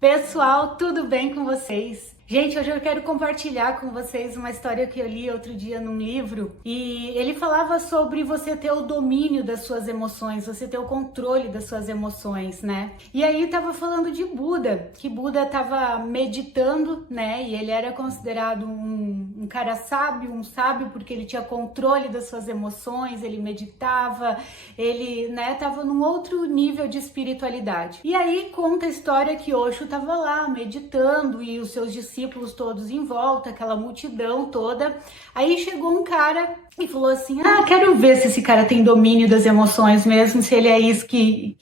Pessoal, tudo bem com vocês? Gente, hoje eu quero compartilhar com vocês uma história que eu li outro dia num livro e ele falava sobre você ter o domínio das suas emoções, você ter o controle das suas emoções, né? E aí tava falando de Buda, que Buda tava meditando, né? E ele era considerado um cara sábio, um sábio porque ele tinha controle das suas emoções, ele meditava, ele, né, tava num outro nível de espiritualidade. E aí conta a história que Osho tava lá meditando e os seus discípulos todos em volta, aquela multidão toda. Aí chegou um cara e falou assim: quero ver se esse cara tem domínio das emoções mesmo, se ele é isso que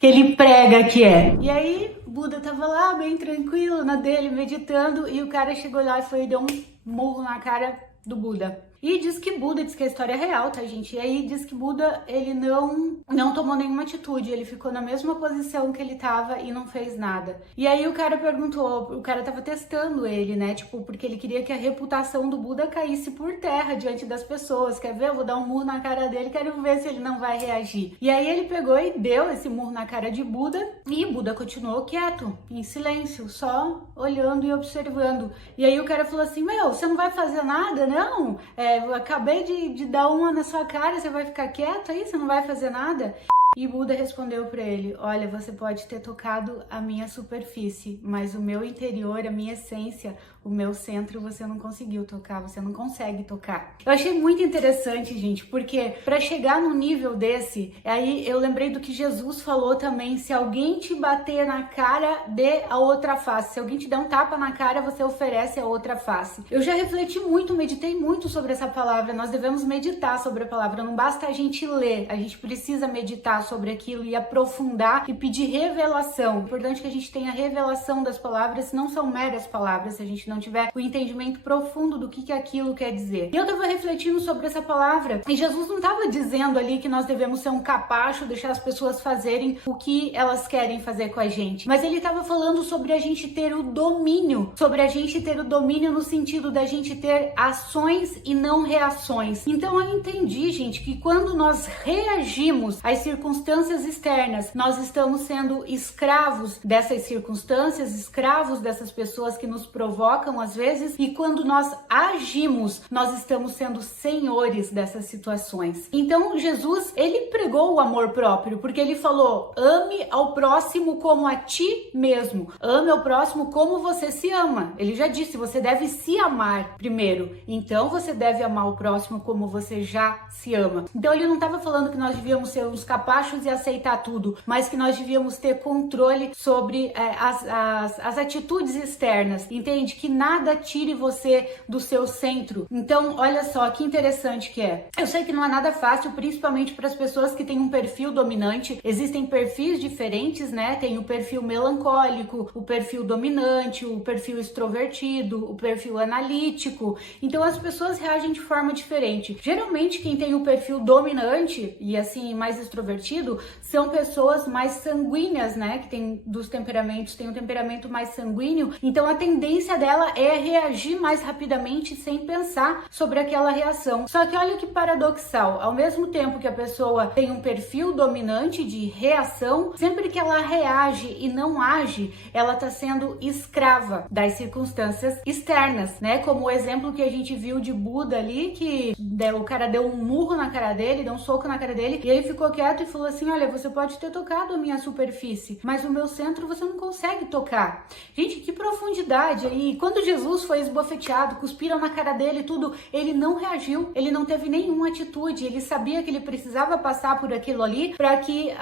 ele prega que é. E aí Buda tava lá bem tranquilo na dele, meditando, e o cara chegou lá e foi e deu um murro na cara do Buda. E diz que a história é real, tá, gente? E aí diz que Buda, ele não tomou nenhuma atitude, ele ficou na mesma posição que ele tava e não fez nada. E aí o cara perguntou, o cara tava testando ele, né? Tipo, porque ele queria que a reputação do Buda caísse por terra diante das pessoas. Quer ver? Eu vou dar um murro na cara dele, quero ver se ele não vai reagir. E aí ele pegou e deu esse murro na cara de Buda, e Buda continuou quieto, em silêncio, só olhando e observando. E aí o cara falou assim: você não vai fazer nada, não? Eu acabei de dar uma na sua cara, você vai ficar quieto aí? Você não vai fazer nada? E Buda respondeu para ele: olha, você pode ter tocado a minha superfície, mas o meu interior, a minha essência, o meu centro, você não conseguiu tocar, você não consegue tocar. Eu achei muito interessante, gente, porque para chegar num nível desse, aí eu lembrei do que Jesus falou também: se alguém te bater na cara, dê a outra face. Se alguém te der um tapa na cara, você oferece a outra face. Eu já refleti muito, meditei muito sobre essa palavra. Nós devemos meditar sobre a palavra, não basta a gente ler, a gente precisa meditar sobre aquilo e aprofundar e pedir revelação. É importante que a gente tenha revelação das palavras, não são meras palavras, se a gente não tiver o entendimento profundo do que aquilo quer dizer. E eu tava refletindo sobre essa palavra, e Jesus não tava dizendo ali que nós devemos ser um capacho, deixar as pessoas fazerem o que elas querem fazer com a gente, mas ele tava falando sobre a gente ter o domínio, no sentido da gente ter ações e não reações. Então eu entendi, gente, que quando nós reagimos às circunstâncias externas, nós estamos sendo escravos dessas circunstâncias, escravos dessas pessoas que nos provocam às vezes, e quando nós agimos, nós estamos sendo senhores dessas situações. Então Jesus, ele pregou o amor próprio, porque ele falou: ame ao próximo como a ti mesmo, ame ao próximo como você se ama. Ele já disse: você deve se amar primeiro, então você deve amar o próximo como você já se ama. Então ele não estava falando que nós devíamos ser uns capachos e aceitar tudo, mas que nós devíamos ter controle sobre as atitudes externas, entende? Que nada tire você do seu centro. Então, olha só que interessante que é. Eu sei que não é nada fácil, principalmente para as pessoas que têm um perfil dominante. Existem perfis diferentes, né? Tem o perfil melancólico, o perfil dominante, o perfil extrovertido, o perfil analítico. Então, as pessoas reagem de forma diferente. Geralmente, quem tem o perfil dominante e assim mais extrovertido são pessoas mais sanguíneas, né? Que tem um temperamento mais sanguíneo. Então a tendência dela é reagir mais rapidamente sem pensar sobre aquela reação. Só que olha que paradoxal, ao mesmo tempo que a pessoa tem um perfil dominante de reação, sempre que ela reage e não age, ela tá sendo escrava das circunstâncias externas, né? Como o exemplo que a gente viu de Buda ali, que o cara deu um murro na cara dele, deu um soco na cara dele, e ele ficou quieto e falou assim: olha, você pode ter tocado a minha superfície, mas o meu centro você não consegue tocar. Gente, que profundidade aí. Quando Jesus foi esbofeteado, cuspiram na cara dele e tudo, ele não reagiu, ele não teve nenhuma atitude, ele sabia que ele precisava passar por aquilo ali para que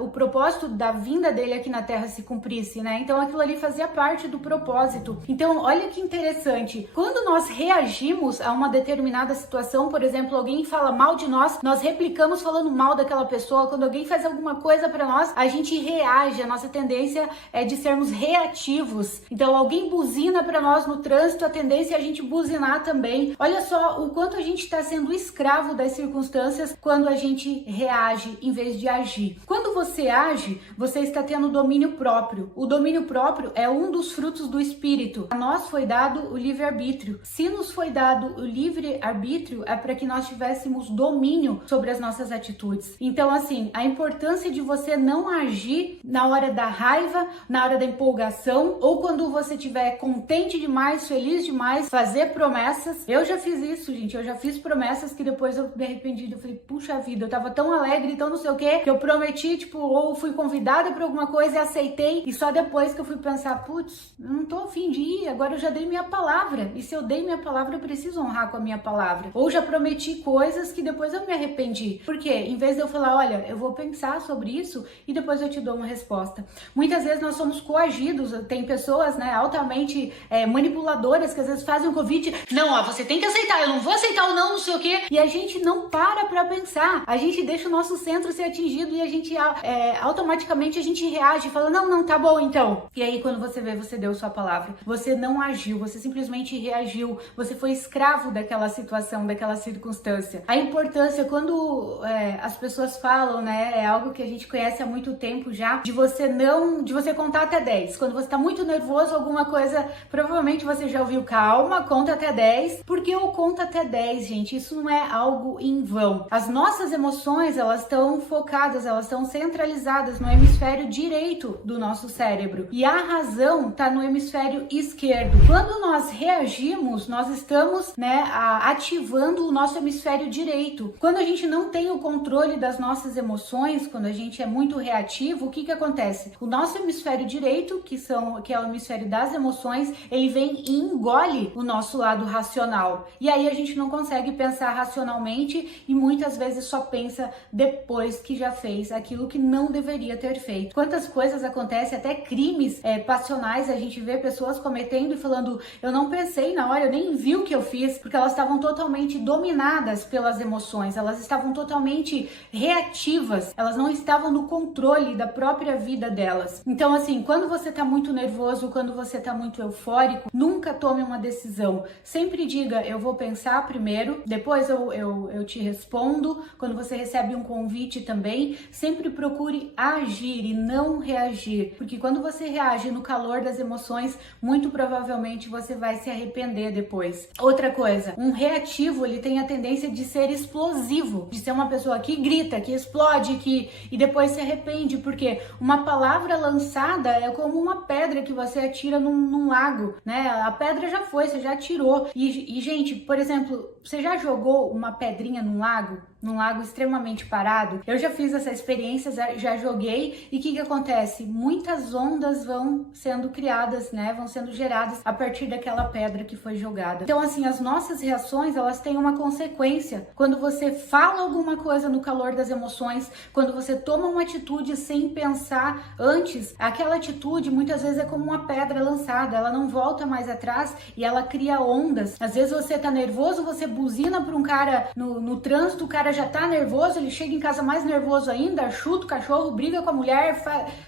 o propósito da vinda dele aqui na Terra se cumprisse, né? Então aquilo ali fazia parte do propósito. Então olha que interessante, quando nós reagimos a uma determinada situação, por exemplo, alguém fala mal de nós, nós replicamos falando mal daquela pessoa. Quando alguém faz alguma coisa para nós, a gente reage, a nossa tendência é de sermos reativos. Então alguém buzina para nós no trânsito, a tendência é a gente buzinar também. Olha só o quanto a gente está sendo escravo das circunstâncias quando a gente reage em vez de agir. Quando você age, você está tendo domínio próprio. O domínio próprio é um dos frutos do espírito. A nós foi dado o livre-arbítrio. Se nos foi dado o livre-arbítrio, é para que nós tivéssemos domínio sobre as nossas atitudes. Então, assim, assim, a importância de você não agir na hora da raiva, na hora da empolgação, ou quando você estiver contente demais, feliz demais, fazer promessas. Eu já fiz isso, gente, eu já fiz promessas que depois eu me arrependi, eu falei, puxa vida, eu tava tão alegre, tão não sei o que eu prometi, tipo, ou fui convidada pra alguma coisa e aceitei, e só depois que eu fui pensar, putz, eu não tô afim de ir, agora eu já dei minha palavra, e se eu dei minha palavra, eu preciso honrar com a minha palavra. Ou já prometi coisas que depois eu me arrependi. Por quê? Em vez de eu falar, olha, eu vou pensar sobre isso e depois eu te dou uma resposta. Muitas vezes nós somos coagidos, tem pessoas, né, altamente manipuladoras que às vezes fazem um convite, não, ó, você tem que aceitar, eu não vou aceitar o não, não sei o quê, e a gente não para pra pensar, a gente deixa o nosso centro ser atingido e a gente automaticamente a gente reage, fala, não, não, tá bom então. E aí quando você vê, você deu sua palavra, você não agiu, você simplesmente reagiu, você foi escravo daquela situação, daquela circunstância. A importância, quando as pessoas falam, né, é algo que a gente conhece há muito tempo já, de você contar até 10. Quando você tá muito nervoso, alguma coisa, provavelmente você já ouviu, calma, conta até 10. Porque eu conto até 10, gente, isso não é algo em vão. As nossas emoções, elas estão focadas, elas estão centralizadas no hemisfério direito do nosso cérebro. E a razão tá no hemisfério esquerdo. Quando nós reagimos, nós estamos, né, ativando o nosso hemisfério direito. Quando a gente não tem o controle das nossas emoções, quando a gente é muito reativo, o que acontece? O nosso hemisfério direito, que é o hemisfério das emoções, ele vem e engole o nosso lado racional. E aí a gente não consegue pensar racionalmente e muitas vezes só pensa depois que já fez aquilo que não deveria ter feito. Quantas coisas acontecem, até crimes passionais, a gente vê pessoas cometendo e falando, eu não pensei na hora, eu nem vi o que eu fiz, porque elas estavam totalmente dominadas pelas emoções, elas estavam totalmente reativas, elas não estavam no controle da própria vida delas. Então, assim, quando você tá muito nervoso, quando você tá muito eufórico, nunca tome uma decisão. Sempre diga, eu vou pensar primeiro, depois eu te respondo. Quando você recebe um convite também, sempre procure agir e não reagir, porque quando você reage no calor das emoções, muito provavelmente você vai se arrepender depois. Outra coisa, um reativo, ele tem a tendência de ser explosivo, de ser uma pessoa que grita, que explode, e depois se arrepende, porque uma palavra lançada é como uma pedra que você atira num lago, né? A pedra já foi, você já atirou. E gente, por exemplo, você já jogou uma pedrinha num lago extremamente parado? Eu já fiz essa experiência, já joguei, e o que acontece? Muitas ondas vão sendo criadas, né? Vão sendo geradas a partir daquela pedra que foi jogada. Então, assim, as nossas reações, elas têm uma consequência. Quando você fala alguma coisa no calor das emoções, quando você toma uma atitude sem pensar antes, aquela atitude muitas vezes é como uma pedra lançada, ela não volta mais atrás e ela cria ondas. Às vezes você tá nervoso, você buzina para um cara no trânsito, o cara já tá nervoso, ele chega em casa mais nervoso ainda, chuta o cachorro, briga com a mulher,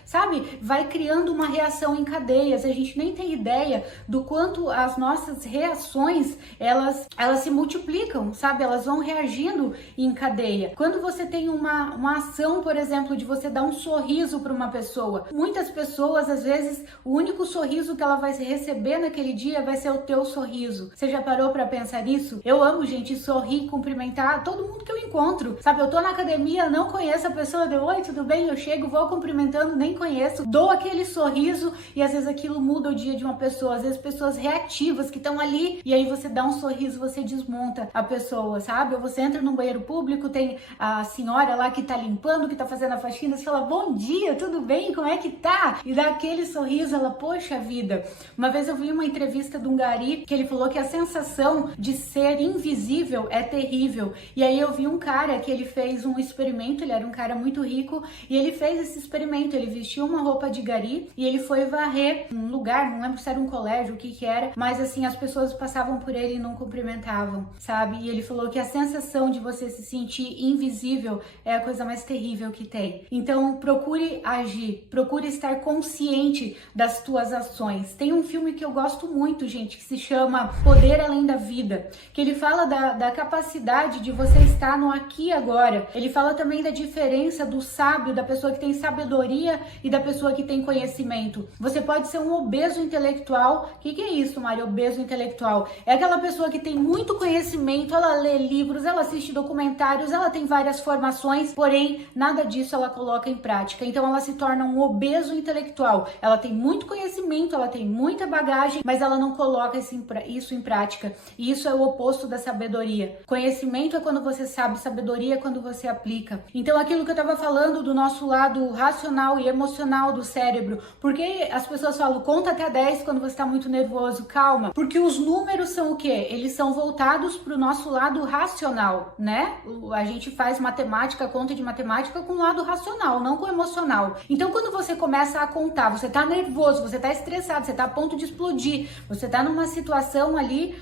sabe? Vai criando uma reação em cadeias. A gente nem tem ideia do quanto as nossas reações, elas se multiplicam, sabe? Elas vão reagindo em cadeia. Quando você tem uma ação, por exemplo, de você dar um sorriso para uma pessoa, muitas pessoas, às vezes, o único sorriso que ela vai receber naquele dia vai ser o teu sorriso. Você já parou para pensar nisso? Eu amo, gente, sorrir, cumprimentar todo mundo que eu encontro, sabe? Eu tô na academia, não conheço a pessoa, deu oi, tudo bem? Eu chego, vou cumprimentando, nem conheço, dou aquele sorriso e às vezes aquilo muda o dia de uma pessoa. Às vezes pessoas reativas que estão ali e aí você dá um sorriso, você desmonta a pessoa, sabe? Ou você entra num banheiro público, tem a senhora lá que tá limpando, que tá fazendo a faxina, você fala, bom dia, tudo bem? Como é que tá? E dá aquele sorriso, ela, poxa vida. Uma vez eu vi uma entrevista de um gari que ele falou que a sensação de ser invisível é terrível. E aí eu vi um cara que ele fez um experimento, ele era um cara muito rico, e ele fez esse experimento, ele vestiu uma roupa de gari e ele foi varrer um lugar, não lembro se era um colégio, o que era, mas assim, as pessoas passavam por ele e não cumprimentavam, sabe? E ele falou que a sensação de você se sentir invisível é a coisa mais terrível que tem. Então, procure agir, procure estar consciente das tuas ações. Tem um filme que eu gosto muito, gente, que se chama Poder Além da Vida, que ele fala da capacidade de você estar no aqui e agora. Ele fala também da diferença do sábio, da pessoa que tem sabedoria e da pessoa que tem conhecimento. Você pode ser um obeso intelectual. O que é isso, Mari? Obeso intelectual? É aquela pessoa que tem muito conhecimento, ela lê livros, ela assiste documentários, ela tem várias formações, porém nada disso ela coloca em prática. Então ela se torna um obeso intelectual. Ela tem muito conhecimento, ela tem muita bagagem, mas ela não coloca isso em prática. E isso é o oposto da sabedoria. Conhecimento é quando você sabe, sabedoria é quando você aplica. Então aquilo que eu estava falando do nosso lado racional e emocional do cérebro, porque as pessoas falam, conta até 10 quando você está muito nervoso, calma. Porque os números são o quê? Eles são voltados para o nosso lado racional, né? A gente faz matemática, conta de matemática com o lado racional, não com o emocional. Então quando você começa a contar, você tá nervoso, você tá estressado, você tá a ponto de explodir, você tá numa situação ali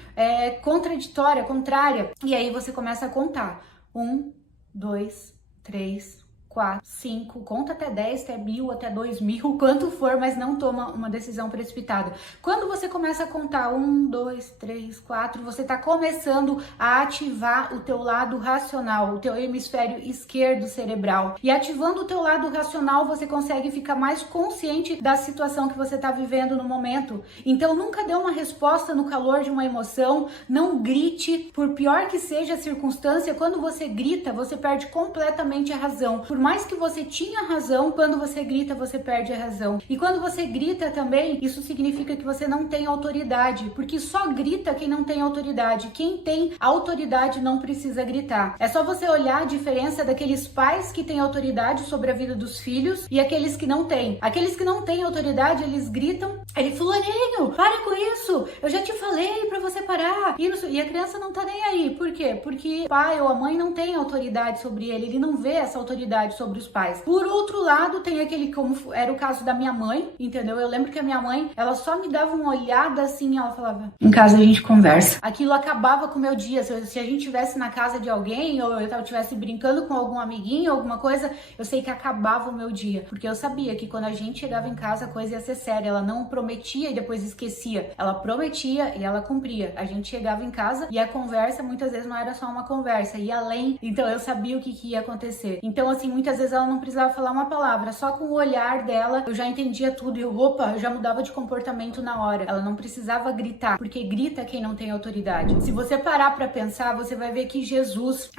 contraditória, contrária, e aí você começa a contar. 1, 2, 3, 4, 5, conta até 10, até 1000, até 2000, quanto for, mas não toma uma decisão precipitada. Quando você começa a contar 1, 2, 3, 4, você está começando a ativar o teu lado racional, o teu hemisfério esquerdo cerebral. E ativando o teu lado racional, você consegue ficar mais consciente da situação que você está vivendo no momento. Então, nunca dê uma resposta no calor de uma emoção, não grite, por pior que seja a circunstância, quando você grita, você perde completamente a razão. Por mais que você tinha razão, quando você grita, você perde a razão. E quando você grita também, isso significa que você não tem autoridade, porque só grita quem não tem autoridade. Quem tem autoridade não precisa gritar. É só você olhar a diferença daqueles pais que têm autoridade sobre a vida dos filhos e aqueles que não têm. Aqueles que não têm autoridade, eles gritam, ele fulaninho, para com isso, eu já te falei pra você parar. E a criança não tá nem aí. Por quê? Porque o pai ou a mãe não tem autoridade sobre ele não vê essa autoridade sobre os pais. Por outro lado, tem aquele, como era o caso da minha mãe, entendeu? Eu lembro que a minha mãe, ela só me dava uma olhada assim, ela falava, em casa a gente conversa. Aquilo acabava com o meu dia. Se a gente estivesse na casa de alguém, ou eu estivesse brincando com algum amiguinho, alguma coisa, eu sei que acabava o meu dia. Porque eu sabia que quando a gente chegava em casa, a coisa ia ser séria. Ela não prometia e depois esquecia. Ela prometia e ela cumpria. A gente chegava em casa e a conversa, muitas vezes, não era só uma conversa, ia além. Então, eu sabia o que ia acontecer. Então, assim, muitas vezes ela não precisava falar uma palavra, só com o olhar dela eu já entendia tudo e eu já mudava de comportamento na hora. Ela não precisava gritar, porque grita quem não tem autoridade. Se você parar pra pensar, você vai ver que Jesus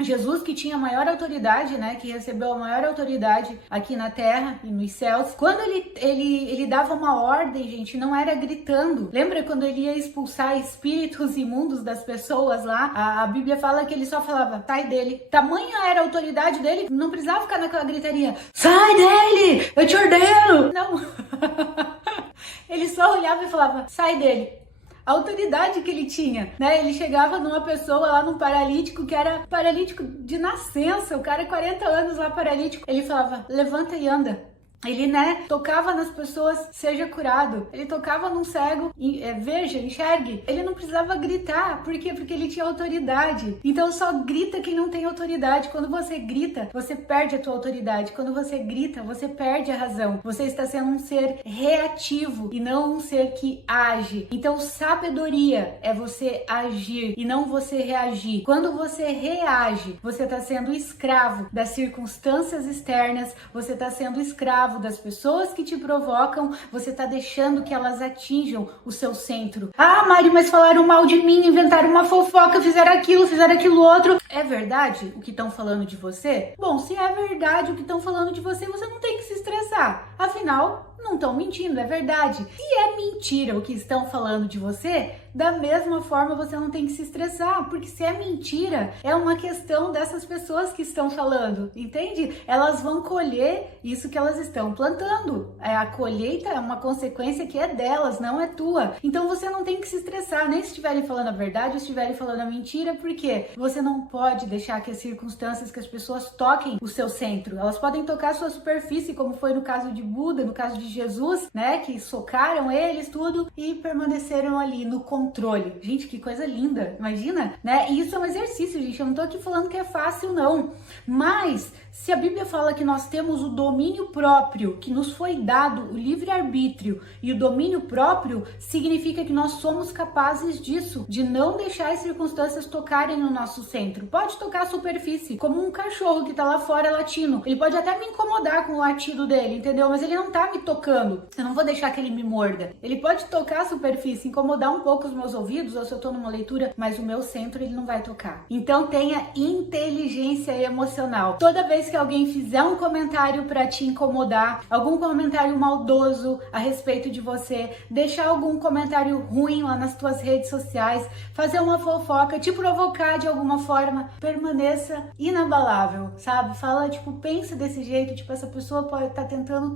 que tinha a maior autoridade, né, que recebeu a maior autoridade aqui na terra e nos céus, quando ele dava uma ordem, gente, não era gritando. Lembra quando ele ia expulsar espíritos imundos das pessoas lá? A Bíblia fala que ele só falava, sai dele. Tamanha era a autoridade dele, não precisava ficar naquela gritaria, sai dele, eu te ordeno. Não. Ele só olhava e falava, sai dele. A autoridade que ele tinha, né? Ele chegava numa pessoa lá, num paralítico, que era paralítico de nascença, o cara 40 anos lá paralítico, ele falava, levanta e anda. Ele, né, tocava nas pessoas, seja curado. Ele tocava num cego, veja, enxergue. Ele não precisava gritar. Por quê? Porque ele tinha autoridade. Então só grita quem não tem autoridade. Quando você grita, você perde a tua autoridade. Quando você grita, você perde a razão. Você está sendo um ser reativo e não um ser que age. Então sabedoria é você agir e não você reagir. Quando você reage, você está sendo escravo das circunstâncias externas, você está sendo escravo das pessoas que te provocam, você tá deixando que elas atinjam o seu centro. Ah, Mari, mas falaram mal de mim, inventaram uma fofoca, fizeram aquilo outro. É verdade o que estão falando de você? Bom, se é verdade o que estão falando de você, você não tem que se estressar. Afinal, não estão mentindo, é verdade. Se é mentira o que estão falando de você, da mesma forma você não tem que se estressar, porque se é mentira, é uma questão dessas pessoas que estão falando, entende? Elas vão colher isso que elas estão plantando. A colheita é uma consequência que é delas, não é tua. Então você não tem que se estressar, nem se estiverem falando a verdade ou se estiverem falando a mentira, porque você não pode deixar que as circunstâncias, que as pessoas toquem o seu centro. Elas podem tocar a sua superfície, como foi no caso de Buda, no caso de Jesus, né, que socaram eles, tudo, e permaneceram ali no controle. Gente, que coisa linda, imagina, né? E isso é um exercício, gente, eu não tô aqui falando que é fácil, não. Mas, se a Bíblia fala que nós temos o domínio próprio, que nos foi dado o livre-arbítrio e o domínio próprio, significa que nós somos capazes disso, de não deixar as circunstâncias tocarem no nosso centro. Pode tocar a superfície, como um cachorro que tá lá fora latindo. Ele pode até me incomodar com o latido dele, entendeu? Mas ele não tá me tocando. Eu não vou deixar que ele me morda. Ele pode tocar a superfície, incomodar um pouco os meus ouvidos, ou se eu tô numa leitura, mas o meu centro ele não vai tocar. Então tenha inteligência emocional. Toda vez que alguém fizer um comentário para te incomodar, algum comentário maldoso a respeito de você, deixar algum comentário ruim lá nas tuas redes sociais, fazer uma fofoca, te provocar de alguma forma, permaneça inabalável, sabe? Fala, tipo, pensa desse jeito, tipo, essa pessoa pode estar tentando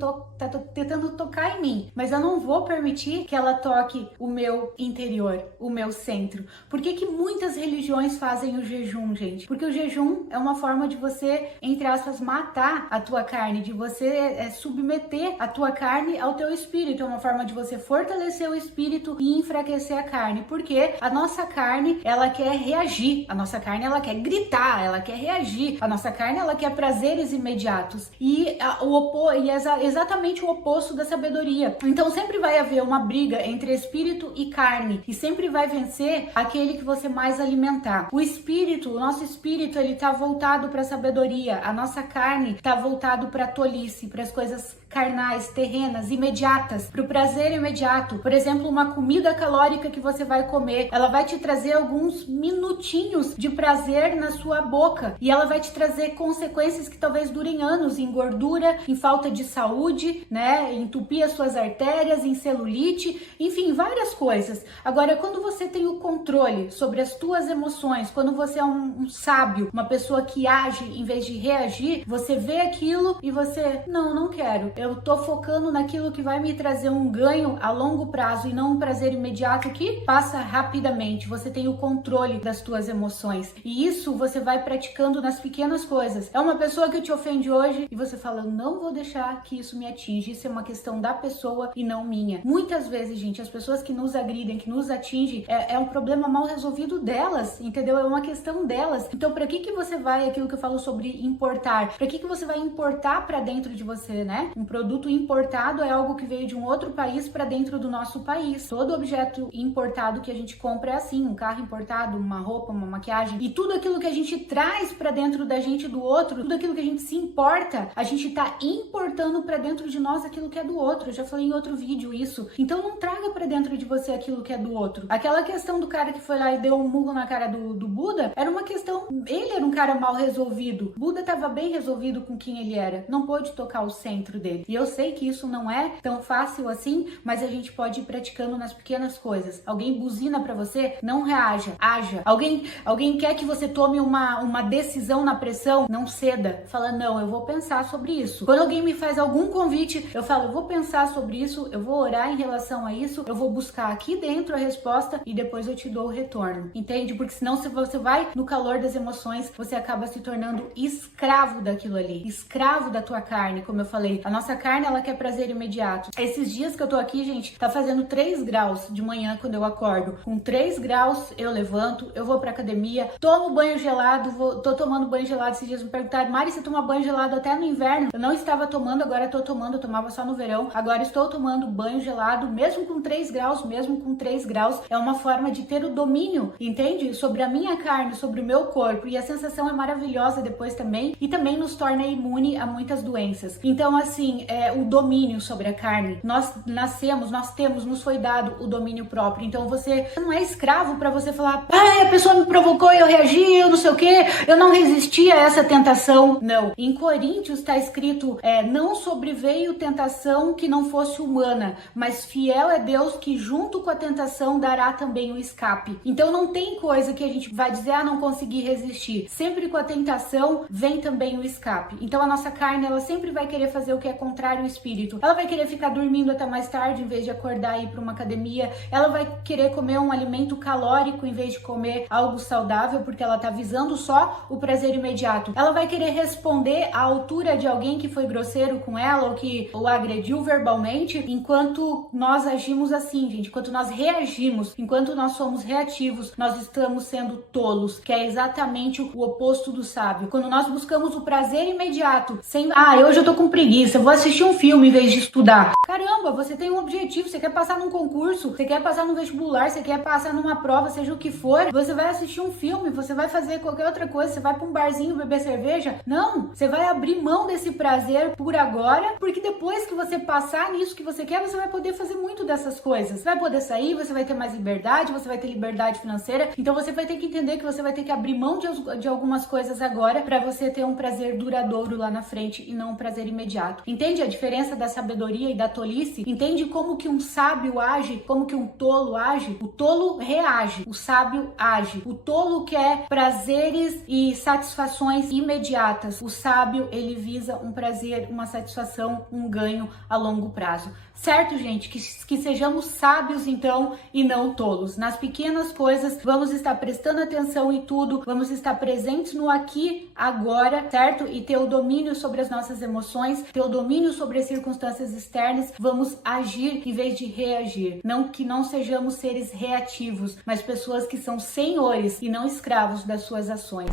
tocar em mim, mas eu não vou permitir que ela toque o meu interior, o meu centro. Por que que muitas religiões fazem o jejum, gente? Porque o jejum é uma forma de você, entre aspas, matar a tua carne, de você submeter a tua carne ao teu espírito. É uma forma de você fortalecer o espírito e enfraquecer a carne. Porque a nossa carne, ela quer reagir. A nossa carne, ela quer gritar, ela quer reagir. A nossa carne, ela quer prazeres imediatos. E é exatamente o oposto da sabedoria. Então sempre vai haver uma briga entre espírito e carne. E sempre vai vencer aquele que você mais alimentar. O espírito, o nosso espírito, ele tá voltado para a sabedoria. A nossa carne tá voltado para tolice, para as coisas carnais, terrenas, imediatas, para o prazer imediato. Por exemplo, uma comida calórica que você vai comer, ela vai te trazer alguns minutinhos de prazer na sua boca e ela vai te trazer consequências que talvez durem anos, em gordura, em falta de saúde, né, entupir as suas artérias, em celulite, enfim, várias coisas. Agora, quando você tem o controle sobre as tuas emoções, quando você é um sábio, uma pessoa que age em vez de reagir, você vê aquilo e você, não quero. Eu tô focando naquilo que vai me trazer um ganho a longo prazo e não um prazer imediato que passa rapidamente. Você tem o controle das tuas emoções. E isso você vai praticando nas pequenas coisas. É uma pessoa que te ofende hoje e você fala, eu não vou deixar que isso me atinja. Isso é uma questão da pessoa e não minha. Muitas vezes, gente, as pessoas que nos agridem, que nos atingem, é um problema mal resolvido delas, entendeu? É uma questão delas. Então, para que você vai, aquilo que eu falo sobre importar, para que você vai importar para dentro de você, né? Um produto importado é algo que veio de um outro país para dentro do nosso país. Todo objeto importado que a gente compra é assim, um carro importado, uma roupa, uma maquiagem, e tudo aquilo que a gente traz para dentro da gente do outro, tudo aquilo que a gente se importa, a gente tá importando para dentro de nós aquilo que é do outro. Eu já falei em outro vídeo isso. Então não traga para dentro de você aquilo que é do outro. Aquela questão do cara que foi lá e deu um murro na cara do Buda, era uma questão, ele era um cara mal resolvido. Buda estava bem resolvido com quem ele era. Não pôde tocar o centro dele. E eu sei que isso não é tão fácil assim, mas a gente pode ir praticando nas pequenas coisas. Alguém buzina pra você, não reaja, haja. Alguém quer que você tome uma decisão na pressão, não ceda. Fala, não, eu vou pensar sobre isso. Quando alguém me faz algum convite, eu falo, eu vou pensar sobre isso, eu vou orar em relação a isso, eu vou buscar aqui dentro a resposta e depois eu te dou o retorno. Entende? Porque senão se você vai no calor das emoções, você acaba se tornando escravo daquilo ali, escravo da tua carne, como eu falei. A nossa carne, ela quer prazer imediato. Esses dias que eu tô aqui, gente, tá fazendo 3 graus de manhã quando eu acordo. Com 3 graus, eu levanto, eu vou pra academia, tomo banho gelado, tô tomando banho gelado. Esses dias me perguntaram, Mari, você toma banho gelado até no inverno? Eu não estava tomando, agora tô tomando, eu tomava só no verão. Agora estou tomando banho gelado, mesmo com 3 graus, mesmo com 3 graus. É uma forma de ter o domínio, entende? Sobre a minha carne, sobre o meu corpo. E a sensação é maravilhosa depois também. E também nos torna imune a muitas doenças. Então, assim, o domínio sobre a carne. Nós nascemos, nós temos, nos foi dado o domínio próprio. Então você não é escravo para você falar, a pessoa me provocou e eu reagi, eu não sei o que, eu não resisti a essa tentação. Não. Em Coríntios está escrito, não sobreveio tentação que não fosse humana, mas fiel é Deus que junto com a tentação dará também o escape. Então não tem coisa que a gente vai dizer, não consegui resistir. Sempre com a tentação vem também o escape. Então a nossa carne, ela sempre vai querer fazer o que é contrário o espírito. Ela vai querer ficar dormindo até mais tarde em vez de acordar e ir para uma academia. Ela vai querer comer um alimento calórico em vez de comer algo saudável, porque ela tá visando só o prazer imediato. Ela vai querer responder à altura de alguém que foi grosseiro com ela ou que o agrediu verbalmente, enquanto nós agimos assim, gente, enquanto nós reagimos, enquanto nós somos reativos, nós estamos sendo tolos, que é exatamente o oposto do sábio. Quando nós buscamos o prazer imediato, sem, hoje eu tô com preguiça, eu vou assistir um filme em vez de estudar. Caramba, você tem um objetivo, você quer passar num concurso, você quer passar num vestibular, você quer passar numa prova, seja o que for, você vai assistir um filme, você vai fazer qualquer outra coisa, você vai pra um barzinho beber cerveja. Não, você vai abrir mão desse prazer por agora, porque depois que você passar nisso que você quer, você vai poder fazer muito dessas coisas. Você vai poder sair, você vai ter mais liberdade, você vai ter liberdade financeira, então você vai ter que entender que você vai ter que abrir mão de algumas coisas agora para você ter um prazer duradouro lá na frente e não um prazer imediato. Entende a diferença da sabedoria e da tolice? Entende como que um sábio age, como que um tolo age? O tolo reage, o sábio age. O tolo quer prazeres e satisfações imediatas. O sábio, ele visa um prazer, uma satisfação, um ganho a longo prazo. Certo, gente? Que sejamos sábios, então, e não tolos. Nas pequenas coisas, vamos estar prestando atenção em tudo, vamos estar presentes no aqui, agora, certo? E ter o domínio sobre as nossas emoções, ter o domínio sobre as circunstâncias externas, vamos agir em vez de reagir. Não que não sejamos seres reativos, mas pessoas que são senhores e não escravos das suas ações.